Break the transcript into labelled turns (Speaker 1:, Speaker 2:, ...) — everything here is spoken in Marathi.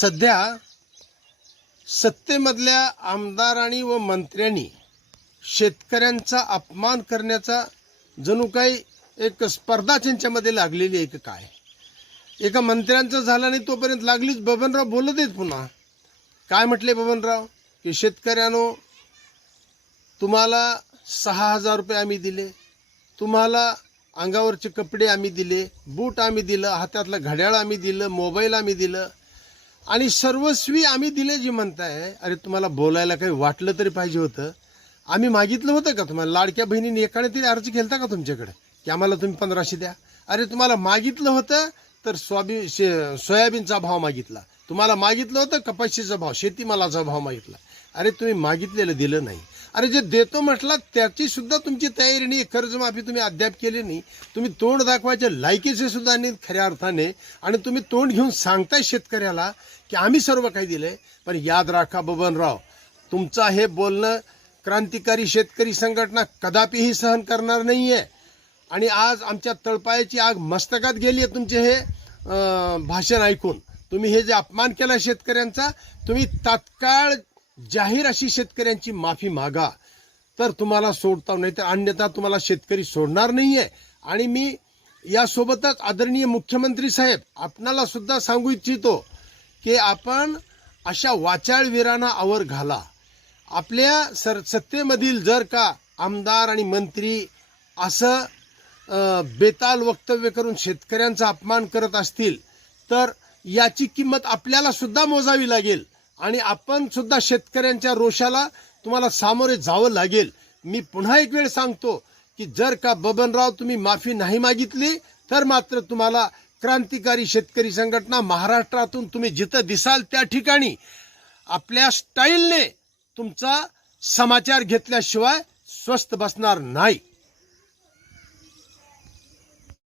Speaker 1: सध्या सत्तेमधल्या आमदारांनी व मंत्र्यांनी शेतकऱ्यांचा अपमान करण्याचा जणू काही एक स्पर्धा त्यांच्यामध्ये लागलेली आहे काय? एका मंत्र्यांचं झालं नाही तोपर्यंत लागलीच. बबनराव बोलत आहेत पुन्हा. काय म्हटले बबनराव? की शेतकऱ्यानो तुम्हाला सहा हजार रुपये आम्ही दिले. तुम्हाला अंगावरचे कपडे आम्ही दिले. बूट आम्ही दिलं. हातातलं घड्याळ आम्ही दिलं. मोबाईल आम्ही दिलं. आणि सर्वस्वी आम्ही दिले जी म्हणताय अरे तुम्हाला बोलायला काही वाटलं तरी पाहिजे होतं. आम्ही मागितलं होतं का तुम्हाला? लाडक्या बहिणीने एकाने तरी अर्ज केलता का तुमच्याकडे? की आम्हाला तुम्ही पंधराशे द्या. अरे तुम्हाला मागितलं होतं तर सोयाबीन शे- सोयाबीनचा भाव मागितला. तुम्हाला मागितलं होतं कपाशीचा भाव? शेतीमालाचा भाव मागितला. अरे तुम्ही मागितलेलं दिलं नाही. अरे जे देतो म्हटला त्याची सुद्धा तुमची तयारी नाही कर्जमाफी तुम्ही अद्याप केली नाही. तुम्ही तोंड दाखवायच्या लायकीचे सुद्धा नाही खऱ्या अर्थाने. आणि तुम्ही तोंड घेऊन सांगताय शेतकऱ्याला की आम्ही सर्व काही दिलंय. पण याद राखा बबनराव तुमचं हे बोलणं क्रांतिकारी शेतकरी संघटना कदापिही सहन करणार नाहीये. आणि आज आमच्या तळपायाची आग मस्तकात गेली आहे तुमचे हे भाषण ऐकून. तुम्ही हे जे अपमान केला शेतकऱ्यांचा तुम्ही तात्काळ जाहीर अशी शेतकऱ्यांची माफी मागा तर तुम्हाला सोडता नाही तर अन्यथा तुम्हाला शेतकरी सोडणार नाहीये. आणि मी यासोबतच आदरणीय मुख्यमंत्री साहेब आपणाला सुद्धा सांगू इच्छितो की आपण अशा वाचाळवीरांना आवर घाला. आपल्या सर सत्तेमधील जर का आमदार आणि मंत्री असं बेताल वक्तव्य करून शेतकऱ्यांचा अपमान करत असतील तर याची किंमत आपल्याला सुद्धा मोजावी लागेल. आणि आपण सुद्धा शेतकऱ्यांच्या रोषाला तुम्हाला सामोरे जावं लागेल. मी पुन्हा एक वेळ सांगतो की जर का बबनराव तुम्ही माफी नाही मागितली तर मात्र तुम्हाला क्रांतिकारी शेतकरी संघटना महाराष्ट्रातून तुम्ही जिथं दिसाल त्या ठिकाणी आपल्या स्टाईलने तुमचा समाचार घेतल्याशिवाय स्वस्थ बसणार नाही.